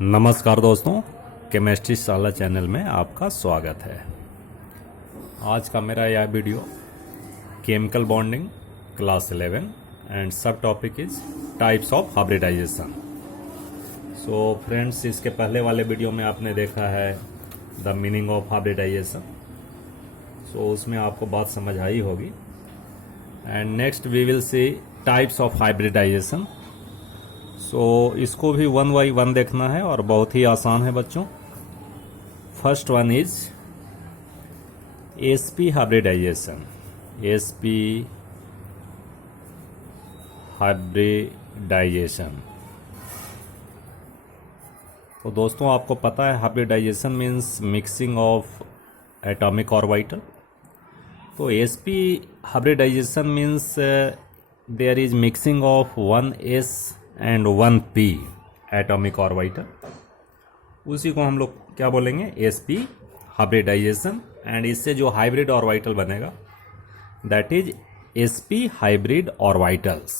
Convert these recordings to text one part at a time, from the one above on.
नमस्कार दोस्तों, केमिस्ट्री शाला चैनल में आपका स्वागत है। आज का मेरा यह video chemical bonding class 11 and सब topic is types of hybridisation. So friends, इसके पहले वाले वीडियो में आपने देखा है the meaning of hybridisation. So उसमें आपको बात समझ आई होगी। And next we will see types of hybridisation. So इसको भी वन बाई वन देखना है और बहुत ही आसान है बच्चों। First one is SP hybridisation. SP hybridisation, तो दोस्तों आपको पता है hybridisation means mixing of atomic orbital. तो SP hybridisation means there is mixing of one S and one P atomic orbital. उसी को हम लोग क्या बोलेंगे, एसपी हाइब्रिडाइजेशन। एंड इससे जो हाइब्रिड ऑर्बिटल बनेगा that is SP hybrid orbitals.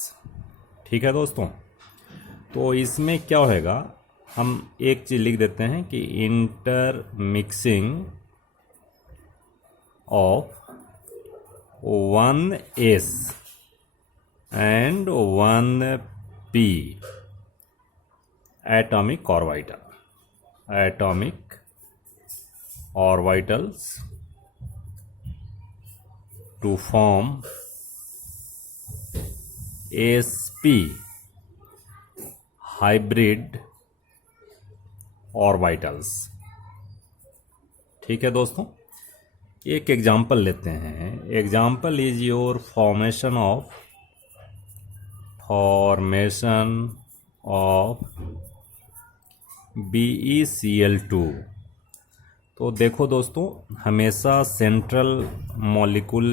ठीक है दोस्तों, तो इसमें क्या होएगा, हम एक चीज लिख देते हैं कि inter mixing of one S and one P atomic orbitals to form sp hybrid orbitals। ठीक है दोस्तों, एक एग्जाम्पल लेते हैं। Example is your formation of BeCl2। तो देखो दोस्तों, हमेशा सेंट्रल मॉलिक्यूल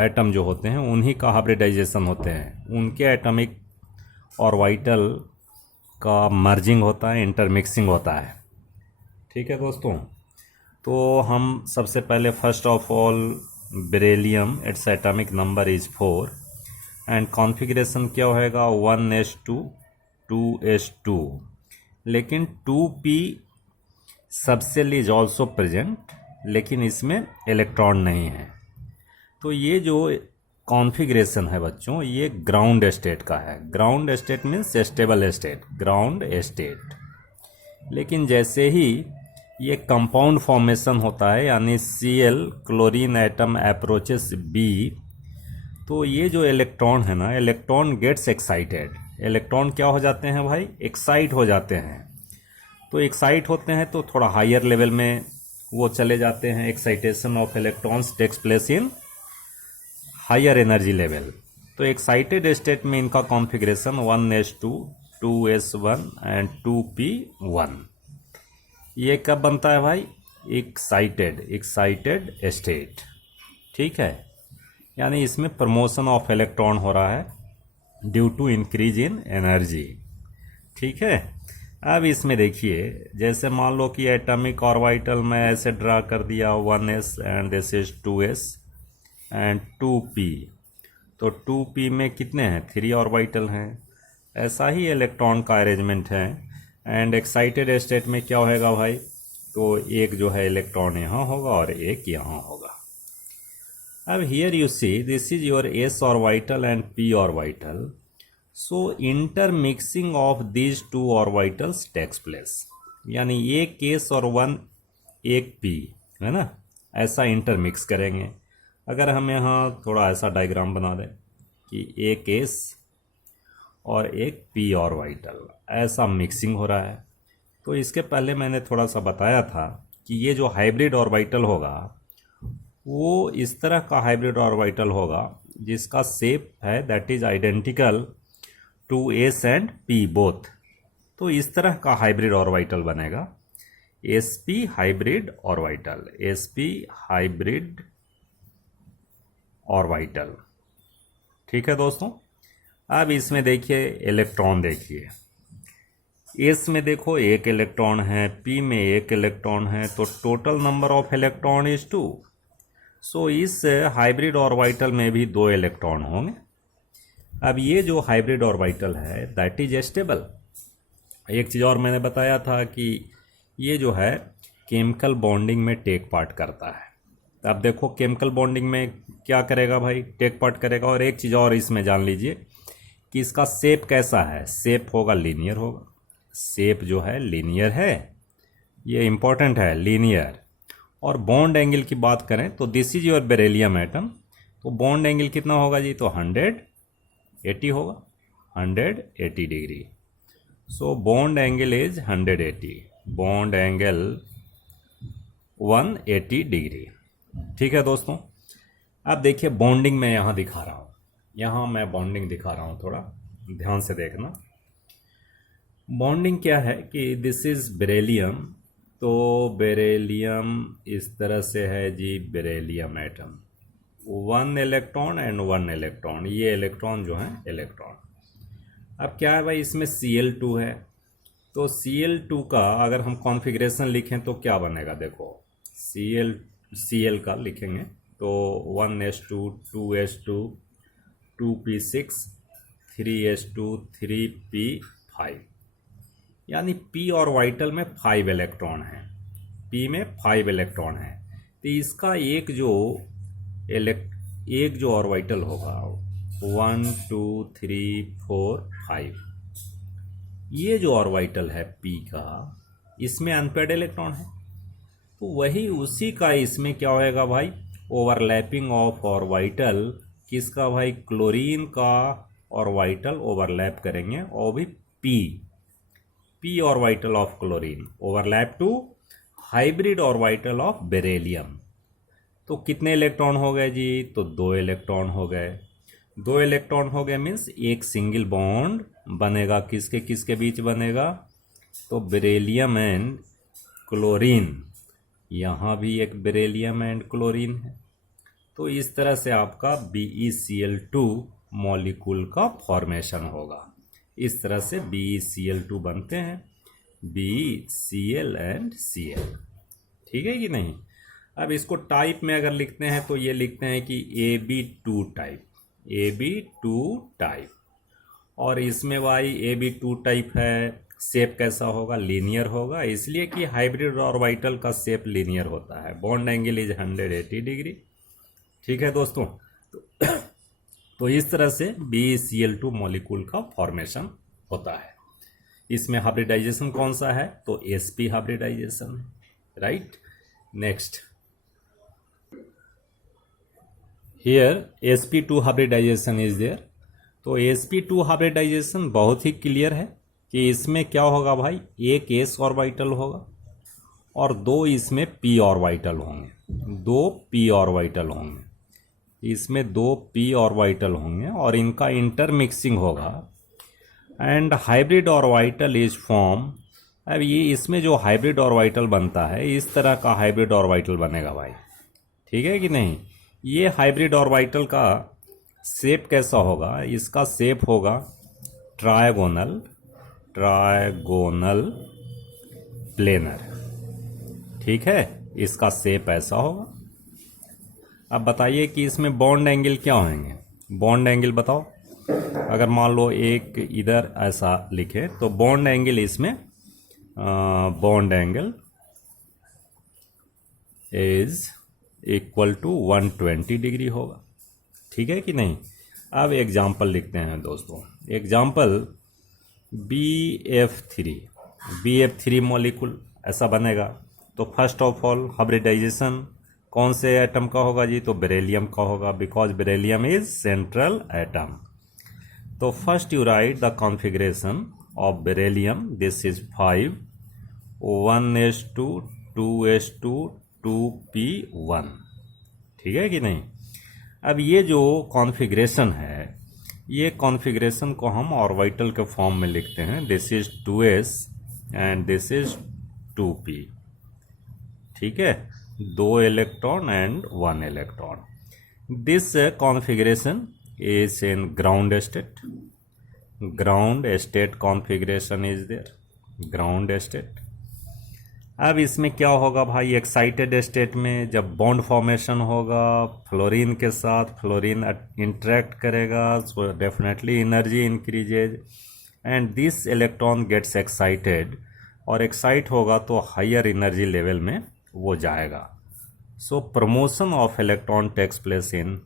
एटम जो होते हैं उन्हीं का हाइब्रिडाइजेशन होते हैं, उनके एटॉमिक ऑर्बिटल का मर्जिंग होता है, इंटरमिक्सिंग होता है। ठीक है दोस्तों, तो हम सबसे पहले first of all beryllium, its atomic number is 4 and configuration क्या होएगा 1s2 2s2। लेकिन 2p subshell is also present, लेकिन इसमें इलेक्ट्रॉन नहीं है। तो ये जो कॉन्फ़िगरेशन है बच्चों, ये ग्राउंड स्टेट का है। Ground state means stable state, ground state. लेकिन जैसे ही ये कंपाउंड फॉर्मेशन होता है, यानी Cl chlorine atom approaches B, तो ये जो इलेक्ट्रॉन है ना, इलेक्ट्रॉन गेट्स एक्साइटेड। इलेक्ट्रॉन क्या हो जाते हैं भाई, एक्साइट हो जाते हैं। तो एक्साइट होते हैं तो थोड़ा हायर लेवल में वो चले जाते हैं। Excitation of electrons takes place in higher energy level. तो एक्साइटेड स्टेट में इनका configuration 1s2 2s1 and 2p1। ये कब बनता है भाई, एक्साइटेड स्टेट। ठीक है, यानी इसमें प्रमोशन ऑफ इलेक्ट्रॉन हो रहा है due to increase in energy. ठीक है, अब इसमें देखिए, जैसे मान लो कि एटॉमिक ऑर्बिटल में ऐसे ड्रा कर दिया 1s and this is 2s and 2p। तो 2p में कितने हैं, 3 ऑर्बिटल हैं। ऐसा ही इलेक्ट्रॉन का अरेंजमेंट है। एंड एक्साइटेड स्टेट में क्या होगा भाई, तो एक जो है इलेक्ट्रॉन यहाँ होगा और एक यहाँ होगा। अब here you see this is your s orbital and p orbital, so intermixing of these two orbitals takes place। यानी एक s और एक p है ना, ऐसा इंटरमिक्स करेंगे। अगर हम यहाँ थोड़ा ऐसा डायग्राम बना दें कि एक s और एक p ऑर्बिटल, ऐसा मिक्सिंग हो रहा है। तो इसके पहले मैंने थोड़ा सा बताया था कि ये जो हाइब्रिड ऑर्बिटल होगा वो इस तरह का हाइब्रिड ऑर्बिटल होगा जिसका शेप है that is identical to S and P both. तो इस तरह का हाइब्रिड ऑर्बिटल बनेगा sp hybrid orbital, sp hybrid orbital. ठीक है दोस्तों, अब इसमें देखिए इलेक्ट्रॉन, देखिए s में देखो एक इलेक्ट्रॉन है, p में एक इलेक्ट्रॉन है, तो total number of electron is 2। सो इस हाइब्रिड ऑर्बिटल में भी 2 इलेक्ट्रॉन होंगे। अब ये जो हाइब्रिड ऑर्बिटल है दैट इज स्टेबल। एक चीज़ और मैंने बताया था कि ये जो है केमिकल बॉन्डिंग में टेक पार्ट करता है। तो अब देखो केमिकल बॉन्डिंग में क्या करेगा भाई, टेक पार्ट करेगा। और एक चीज़ और इसमें जान लीजिए कि इसका शेप कैसा है, शेप होगा लीनियर होगा। शेप जो है लीनियर है, ये इंपॉर्टेंट है, लीनियर। और बॉन्ड एंगल की बात करें तो this is your beryllium atom, तो बॉन्ड एंगल कितना होगा जी, तो 180 होगा, 180 degree. So bond angle is 180, bond angle 180 degree. ठीक है दोस्तों, अब देखिए बॉन्डिंग मैं यहाँ दिखा रहा हूँ, यहाँ मैं बॉन्डिंग दिखा रहा हूँ, थोड़ा ध्यान से देखना। बॉन्डिंग क्या है कि दिस इज बेरिलियम, तो बेरिलियम इस तरह से है जी, beryllium atom 1 electron and 1 electron, ये इलेक्ट्रॉन जो है इलेक्ट्रॉन। अब क्या है भाई, इसमें Cl2 है, तो Cl2 का अगर हम कॉन्फ़िगरेशन लिखें तो क्या बनेगा, देखो Cl का लिखेंगे तो 1s2 2s2 2p6 3s2 3p5, यानी p और ऑर्बिटल में 5 इलेक्ट्रॉन हैं, p में 5 इलेक्ट्रॉन हैं। तो इसका एक जो ऑर्बिटल होगा 1 2 3 4 5, ये जो ऑर्बिटल है p का, इसमें अनपेड इलेक्ट्रॉन है, तो वही उसी का इसमें क्या होएगा भाई, ओवरलैपिंग ऑफ ऑर्बिटल, किसका भाई, क्लोरीन का ऑर्बिटल ओवरलैप करेंगे, और भी p orbital of chlorine overlap to hybrid orbital of beryllium. तो कितने इलेक्ट्रॉन हो गए जी, तो 2 इलेक्ट्रॉन हो गए। 2 इलेक्ट्रॉन हो गए मीन्स एक सिंगल बॉन्ड बनेगा, किसके किसके बीच बनेगा, तो बेरिलियम एंड क्लोरीन, यहाँ भी एक बेरिलियम एंड क्लोरीन है। तो इस तरह से आपका BeCl2 मॉलिक्यूल का फॉर्मेशन होगा, इस तरह से BeCl2 बनते हैं, BeCl एंड Cl। ठीक है कि नहीं। अब इसको टाइप में अगर लिखते हैं तो ये लिखते हैं कि AB2 टाइप, AB2 टाइप। और इसमें भाई AB2 टाइप है, शेप कैसा होगा, लीनियर होगा, इसलिए कि हाइब्रिड ऑर्बिटल का शेप लीनियर होता है। Bond angle is 180 degree. ठीक है दोस्तों, तो इस तरह से BeCl2 मॉलिक्यूल का फॉर्मेशन होता है। इसमें हाइब्रिडाइजेशन कौन सा है, तो sp हाइब्रिडाइजेशन है, right. Next here sp2 hybridisation is there. तो sp2 हाइब्रिडाइजेशन बहुत ही क्लियर है कि इसमें क्या होगा भाई, एक s ऑर्बिटल होगा और 2 इसमें p ऑर्बिटल होंगे, 2 p ऑर्बिटल होंगे, इसमें 2 p ऑर्बिटल होंगे और इनका इंटरमिक्सिंग होगा and hybrid orbital is form. अब ये इसमें जो हाइब्रिड ऑर्बिटल बनता है, इस तरह का हाइब्रिड ऑर्बिटल बनेगा भाई, ठीक है कि नहीं। ये हाइब्रिड ऑर्बिटल का शेप कैसा होगा, इसका शेप होगा ट्रायगोनल प्लेनर, ठीक है, इसका शेप ऐसा होगा। अब बताइए कि इसमें बॉन्ड एंगल क्या होंगे, बॉन्ड एंगल बताओ। अगर मान लो एक इधर ऐसा लिखे तो बॉन्ड एंगल इसमें bond angle is equal to 120 degree होगा, ठीक है कि नहीं। अब एग्जाम्पल लिखते हैं दोस्तों। एग्जाम्पल BF3 मॉलिक्यूल ऐसा बनेगा। तो फर्स्ट ऑफ ऑल हाइब्रिडाइजेशन कौन से एटम का होगा जी, तो बेरिलियम का होगा, because beryllium is central atom. तो first you write the configuration of beryllium, this is 5 1s2 2s2 2p1, ठीक है कि नहीं। अब ये जो कॉन्फ़िगरेशन है, ये कॉन्फ़िगरेशन को हम ऑर्बिटल के फॉर्म में लिखते हैं, this is 2s and this is 2p, ठीक है, 2 electron and 1 electron. This configuration is in ground state configuration is there, ground state। अब इसमें क्या होगा भाई, एक्साइटेड स्टेट में जब बॉन्ड फॉर्मेशन होगा फ्लोरीन के साथ, फ्लोरीन इंटरेक्ट करेगा, so definitely energy increases. And this electron gets excited, और एक्साइट होगा तो हायर एनर्जी लेवल में वो जाएगा। So promotion of electron takes place in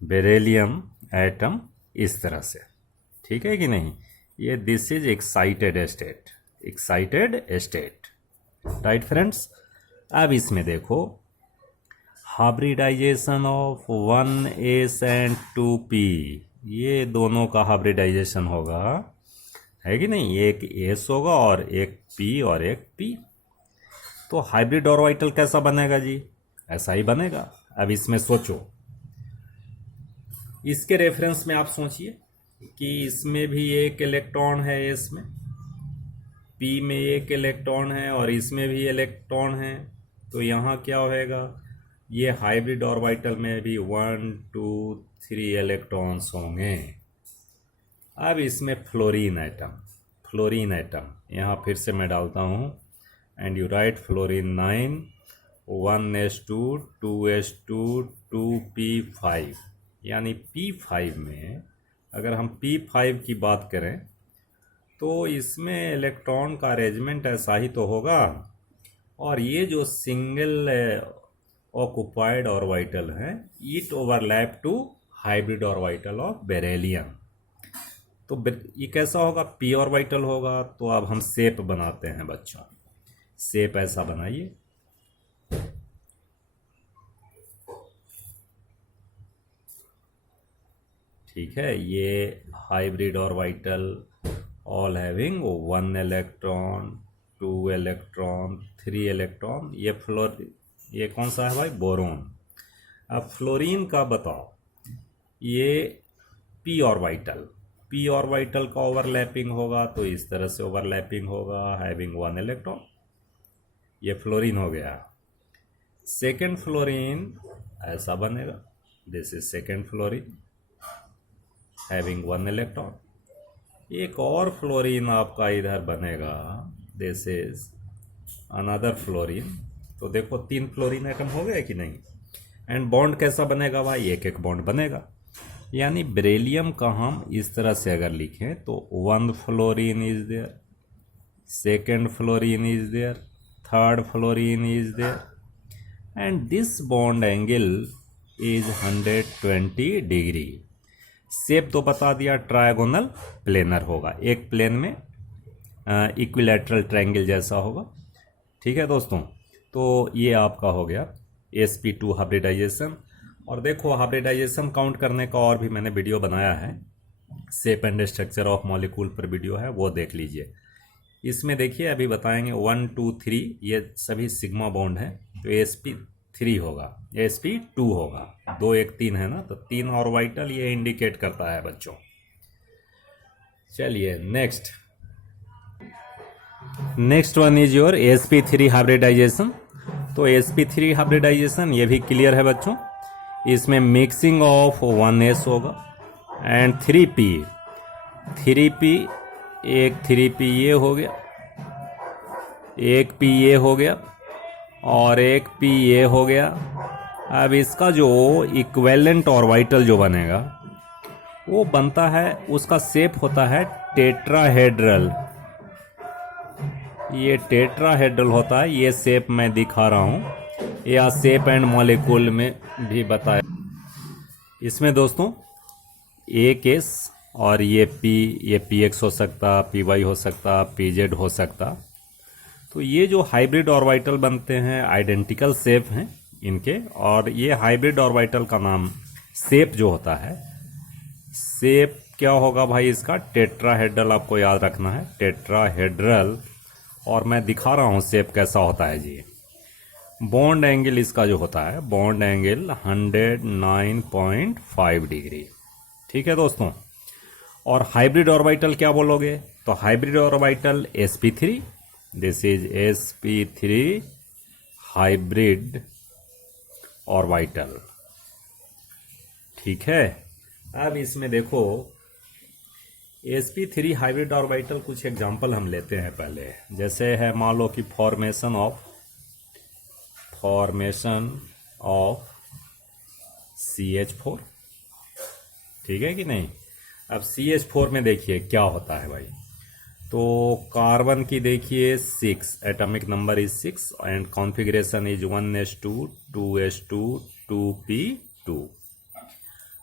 beryllium atom इस तरह से, ठीक है कि नहीं। ये this is excited state, excited state, right friends. अब इसमें देखो hybridisation of 1s and 2p, ये दोनों का हाइब्रिडाइजेशन होगा, है कि नहीं। एक s होगा और एक p और एक p। तो हाइब्रिड ऑर्बिटल कैसा बनेगा जी, ऐसा ही बनेगा। अब इसमें सोचो, इसके रेफरेंस में आप सोचिए कि इसमें भी एक इलेक्ट्रॉन है, इसमें p में एक इलेक्ट्रॉन है और इसमें भी इलेक्ट्रॉन है, तो यहाँ क्या होएगा, ये हाइब्रिड ऑर्बिटल में भी 1 2 3 इलेक्ट्रॉन्स होंगे। अब इसमें फ्लोरीन एटम यहाँ फिर से मैं डालता हूँ, and you right fluorine 9 1s2 2s2 2p5, यानी p5 में अगर हम p5 की बात करें तो इसमें इलेक्ट्रॉन का अरेंजमेंट ऐसा ही तो होगा, और ये जो सिंगल ऑक्युपाइड ऑर्बिटल है it overlap to hybrid orbital of beryllium. तो ये कैसा होगा, p ऑर्बिटल होगा। तो अब हम शेप बनाते हैं बच्चों, शेप ऐसा बनाइए, ठीक है। ये hybrid orbital all having 1 electron 2 electron 3 electron, ये कौन सा है भाई, बोरोन। अब फ्लोरीन का बताओ, ये p ऑर्बिटल का ओवरलैपिंग होगा, तो इस तरह से ओवरलैपिंग होगा, हैविंग 1 इलेक्ट्रॉन, ये फ्लोरीन हो गया। सेकेंड फ्लोरीन ऐसा बनेगा, this is second fluorine having 1 electron. एक और फ्लोरीन आपका इधर बनेगा, दिस इज अनदर फ्लोरीन। तो देखो 3 फ्लोरीन आइटम हो गया कि नहीं। एंड बॉन्ड कैसा बनेगा भाई, एक बॉन्ड बनेगा। यानी बेरिलियम का हम इस तरह से अगर लिखें तो 1 fluorine is there, second fluorine is there, third fluorine is there, and this bond angle is 120 degree. Shape तो बता दिया, ट्रायगोनल प्लेनर होगा, एक प्लेन में इक्विलैटरल ट्रायंगल जैसा होगा, ठीक है दोस्तों। तो ये आपका हो गया sp2 हाइब्रिडाइजेशन। और देखो हाइब्रिडाइजेशन काउंट करने का और भी मैंने वीडियो बनाया है, shape and structure of molecule पर वीडियो है, वो देख लीजिए। इसमें देखिए अभी बताएंगे 1 2 3 ये सभी सिग्मा बॉन्ड है, तो sp3 होगा, sp2 होगा, 2 1 3 है ना, तो 3 ऑर्बिटल ये इंडिकेट करता है बच्चों। चलिए next one is your sp3 hybridization. तो sp3 हाइब्रिडाइजेशन ये भी क्लियर है बच्चों। इसमें मिक्सिंग ऑफ 1s होगा एंड 3p, एक 3p ये हो गया, एक p ये हो गया और एक p ये हो गया। अब इसका जो इक्विवेलेंट ऑर्बिटल जो बनेगा वो बनता है, उसका शेप होता है टेट्राहेड्रल। ये टेट्राहेड्रल होता है, ये शेप मैं दिखा रहा हूँ, या शेप एंड मॉलिक्यूल में भी बताया। इसमें दोस्तों एक एस और ये px हो सकता, py हो सकता, pz हो सकता। तो ये जो हाइब्रिड ऑर्बिटल बनते हैं आइडेंटिकल शेप हैं इनके, और ये हाइब्रिड ऑर्बिटल का नाम शेप जो होता है, शेप क्या होगा भाई इसका, टेट्राहेड्रल आपको याद रखना है, टेट्राहेड्रल। और मैं दिखा रहा हूँ शेप कैसा होता है जी। बॉन्ड एंगल इसका जो होता है, बॉन्ड एंगल 109.5 डिग्री, ठीक है दोस्तों। और हाइब्रिड ऑर्बिटल क्या बोलोगे, तो hybrid orbital sp3, this is sp3 hybrid orbital, ठीक है। अब इसमें देखो sp3 हाइब्रिड ऑर्बिटल कुछ एग्जांपल हम लेते हैं पहले। जैसे है मान लो कि फॉर्मेशन ऑफ CH4, ठीक है कि नहीं। अब CH4 में देखिए क्या होता है भाई। तो कार्बन की देखिए 6, atomic number is 6 and configuration is 1s2 2s2 2p2।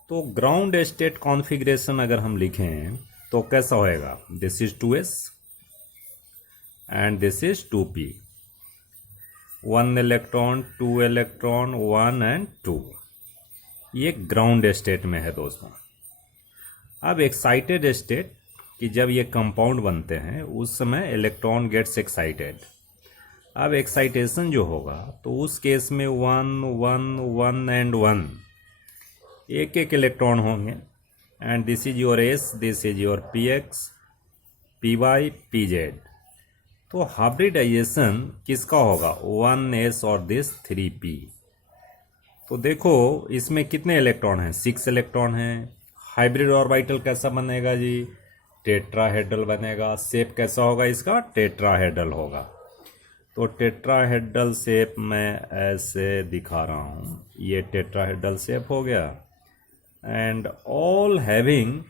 तो ग्राउंड स्टेट कॉन्फ़िगरेशन अगर हम लिखें तो कैसा होएगा, this is 2s and this is 2p, 1 electron 2 electron 1 and 2। ये ग्राउंड स्टेट में है दोस्तों। अब एक्साइटेड स्टेट कि जब ये कंपाउंड बनते हैं उस समय इलेक्ट्रॉन गेट्स एक्साइटेड। अब एक्साइटेशन जो होगा तो उस केस में 1 1 1 एंड 1 एक एक इलेक्ट्रॉन होंगे and this is your s, this is your px, py, pz। तो हाइब्रिडाइजेशन किसका होगा, 1s और दिस 3p। तो देखो इसमें कितने इलेक्ट्रॉन हैं, 6 इलेक्ट्रॉन हैं। हाइब्रिड ऑर्बिटल कैसा बनेगा जी, टेट्राहेड्रल बनेगा। शेप कैसा होगा इसका, टेट्राहेड्रल होगा। तो टेट्राहेड्रल शेप मैं ऐसे दिखा रहा हूँ, ये टेट्राहेड्रल शेप हो गया एंड ऑल हैविंग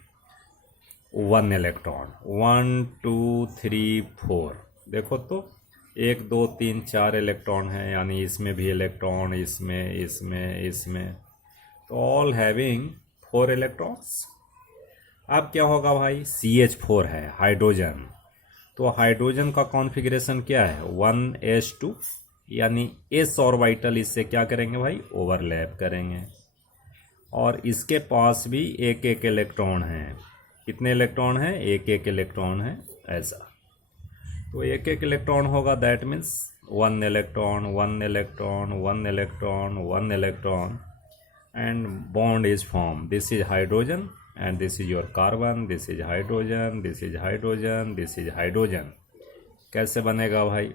1 इलेक्ट्रॉन, 1 2 3 4। देखो तो 1 2 3 4 इलेक्ट्रॉन है, यानी इसमें भी इलेक्ट्रॉन, इसमें इसमें इसमें, तो ऑल हैविंग 4 इलेक्ट्रॉन्स। अब क्या होगा भाई, CH4 है हाइड्रोजन। तो हाइड्रोजन का कॉन्फ़िगरेशन क्या है, 1s2, यानी s ऑर्बिटल इससे क्या करेंगे भाई, ओवरलैप करेंगे। और इसके पास भी एक एक इलेक्ट्रॉन है। कितने इलेक्ट्रॉन है, एक एक इलेक्ट्रॉन है ऐसा। तो एक एक इलेक्ट्रॉन होगा, that means 1 electron 1 electron 1 electron 1 electron and bond is form. This is hydrogen and this is your carbon, this is hydrogen, this is hydrogen, this is hydrogen। कैसे बनेगा भाई,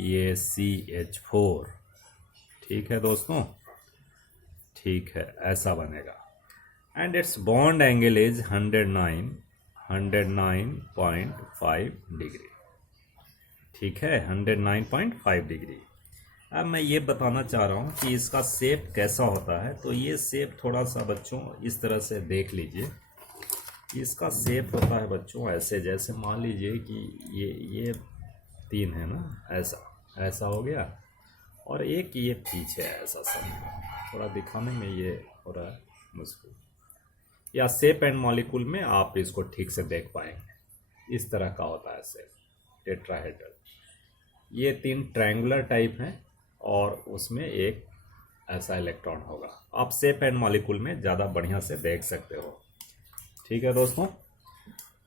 ये CH4। ठीक है दोस्तों, ठीक है, ऐसा बनेगा and it's bond angle is 109.5 degree. ठीक है, 109.5 डिग्री। अब मैं ये बताना चाह रहा हूँ कि इसका शेप कैसा होता है। तो ये शेप थोड़ा सा बच्चों इस तरह से देख लीजिए। इसका शेप होता है बच्चों ऐसे, जैसे मान लीजिए कि ये 3 है ना, ऐसा हो गया, और एक ये पीछे है ऐसा सब। थोड़ा दिखाने में ये हो रहा है मुश्किल, या शेप एंड मॉलिक्यूल में आप इसको ठीक से देख पाएंगे। इस तरह का होता है शेप टेट्राहेड्रल। ये 3 ट्रायंगुलर टाइप हैं और उसमें एक ऐसा इलेक्ट्रॉन होगा। आप शेप एंड मॉलिक्यूल में ज़्यादा बढ़िया से देख सकते हो। ठीक है दोस्तों,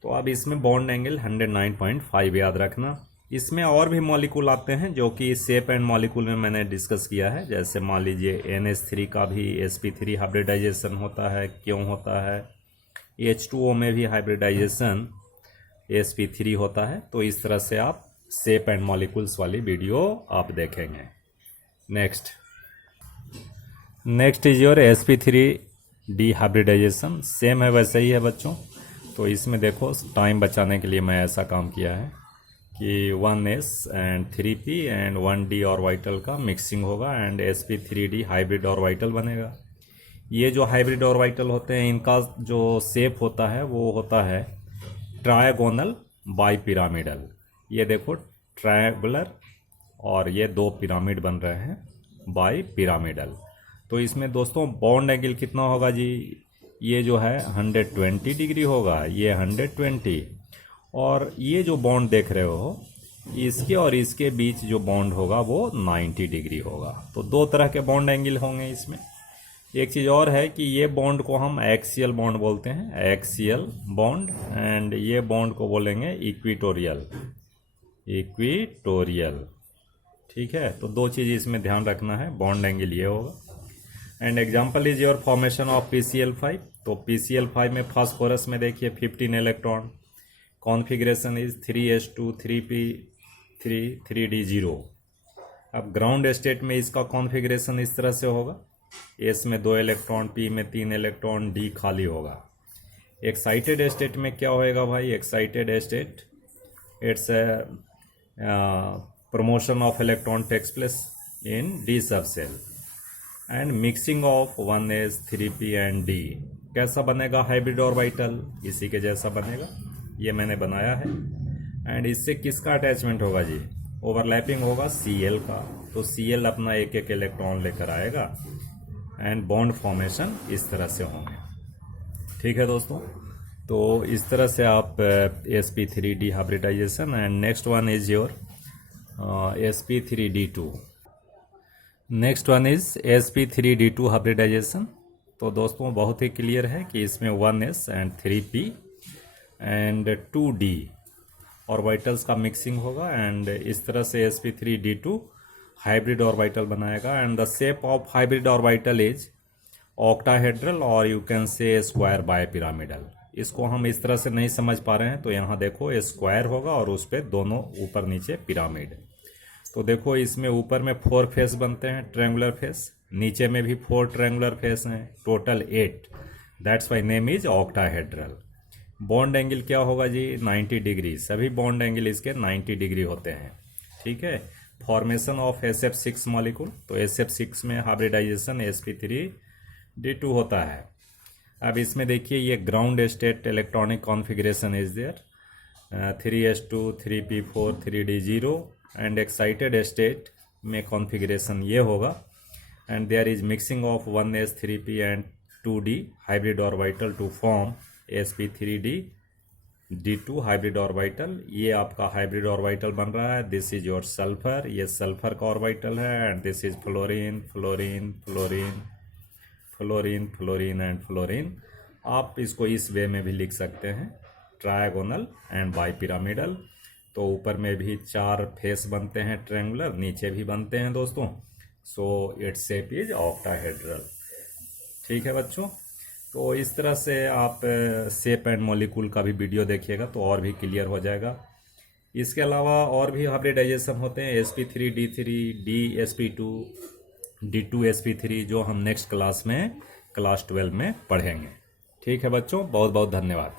तो अब इसमें बॉन्ड एंगल 109.5 याद रखना। इसमें और भी मॉलिक्यूल आते हैं जो कि शेप एंड मॉलिक्यूल में मैंने डिस्कस किया है। जैसे मान लीजिए NH3 का भी sp3 हाइब्रिडाइजेशन होता है। क्यों होता है, H2O में भी हाइब्रिडाइजेशन sp3 होता है। तो इस तरह से आप शेप एंड मॉलिक्यूल्स वाली वीडियो आप देखेंगे। Next is your sp3 hybridization. Same है, वैसे ही है बच्चों। तो इसमें देखो टाइम बचाने के लिए मैं ऐसा काम किया है कि 1s and 3p and 1d orbital का मिक्सिंग होगा एंड sp3d हाइब्रिड ऑर्बिटल बनेगा। ये जो हाइब्रिड ऑर्बिटल होते हैं इनका जो शेप होता है वो होता है ट्रायगोनल बाई पिरामिडल। ये देखो ट्रायंगुलर और ये 2 पिरामिड बन रहे हैं बाई पिरामिडल। तो इसमें दोस्तों बॉन्ड एंगल कितना होगा जी, ये जो है 120 डिग्री होगा, ये 120, और ये जो बॉन्ड देख रहे हो इसके और इसके बीच जो बॉन्ड होगा वो 90 डिग्री होगा। तो 2 तरह के बॉन्ड एंगल होंगे इसमें। एक चीज़ और है कि ये बॉन्ड को हम एक्सियल बॉन्ड बोलते हैं, एक्सियल बॉन्ड, एंड ये बॉन्ड को बोलेंगे इक्विटोरियल। ठीक है, तो 2 चीज़ इसमें ध्यान रखना है। बॉन्ड एंगल ये होगा and example is your formation of PCl5। तो PCl5 में फास्फोरस में देखिए 15 electron, configuration is 3s2 3p3 3d0। अब ग्राउंड स्टेट में इसका कॉन्फ़िगरेशन इस तरह से होगा, S में 2 इलेक्ट्रॉन, P में 3 इलेक्ट्रॉन, D खाली होगा। एक्साइटेड स्टेट में क्या होएगा भाई, excited state it's promotion of electron takes place in D subcell and mixing of 1s 3p and D कैसा बनेगा हाइब्रिड ऑर्बिटल, इसी के जैसा बनेगा, ये मैंने बनाया है। एंड इससे किसका अटैचमेंट होगा जी, ओवरलैपिंग होगा Cl का, तो Cl अपना एक एक इलेक्ट्रॉन लेकर आएगा एंड बॉन्ड फॉर्मेशन इस तरह से होंगे। ठीक है दोस्तों, तो इस तरह से आप sp3d hybridisation. And next one is your sp3d2। Next one is sp3d2 hybridisation. तो दोस्तों बहुत ही क्लियर है कि इसमें 1s and 3p and 2d orbitals का मिक्सिंग होगा एंड इस तरह से sp3d2 हाइब्रिड ऑर्बिटल बनाएगा। And the shape of hybrid orbital is octahedral और you can say square bipyramidal. इसको हम इस तरह से नहीं समझ पा रहे हैं, तो यहाँ देखो स्क्वायर होगा और उस पर दोनों ऊपर नीचे पिरामिड। तो देखो इसमें ऊपर में 4 फेस बनते हैं ट्रायंगुलर फेस, नीचे में भी 4 ट्रायंगुलर फेस हैं, total 8। That's why name is octahedral. Bond angle क्या होगा जी, 90 डिग्री। सभी बॉन्ड एंगल इसके 90 डिग्री होते हैं। ठीक है। फॉर्मेशन ऑफ SF6 मॉलिक्यूल, तो SF6 में हाइब्रिडाइजेशन sp3d2 होता है। अब इसमें देखिए ये ground state electronic configuration is there 3s2 3p4 3d0 and excited state में कॉन्फ़िगरेशन ये होगा। And there is mixing of 1s 3p and 2d hybrid orbital to form sp3d2 hybrid orbital. ये आपका हाइब्रिड ऑर्बिटल बन रहा है। This is your sulphur, ये sulphur का ऑर्बिटल है। And this is fluorine fluorine fluorine fluorine fluorine and fluorine. आप इसको इस वे में भी लिख सकते हैं, ट्रायगोनल एंड बाई पिरामिडल। तो ऊपर में भी 4 फेस बनते हैं ट्रायंगुलर, नीचे भी बनते हैं दोस्तों। So its shape is octahedral. ठीक है बच्चों, तो इस तरह से आप शेप एंड मॉलिक्यूल का भी वीडियो देखिएगा तो और भी क्लियर हो जाएगा। इसके अलावा और भी हाइब्रिडाइजेशन होते हैं sp3d3 dsp2 d2sp3, जो हम नेक्स्ट क्लास में क्लास 12 में पढ़ेंगे। ठीक है बच्चों, बहुत बहुत धन्यवाद।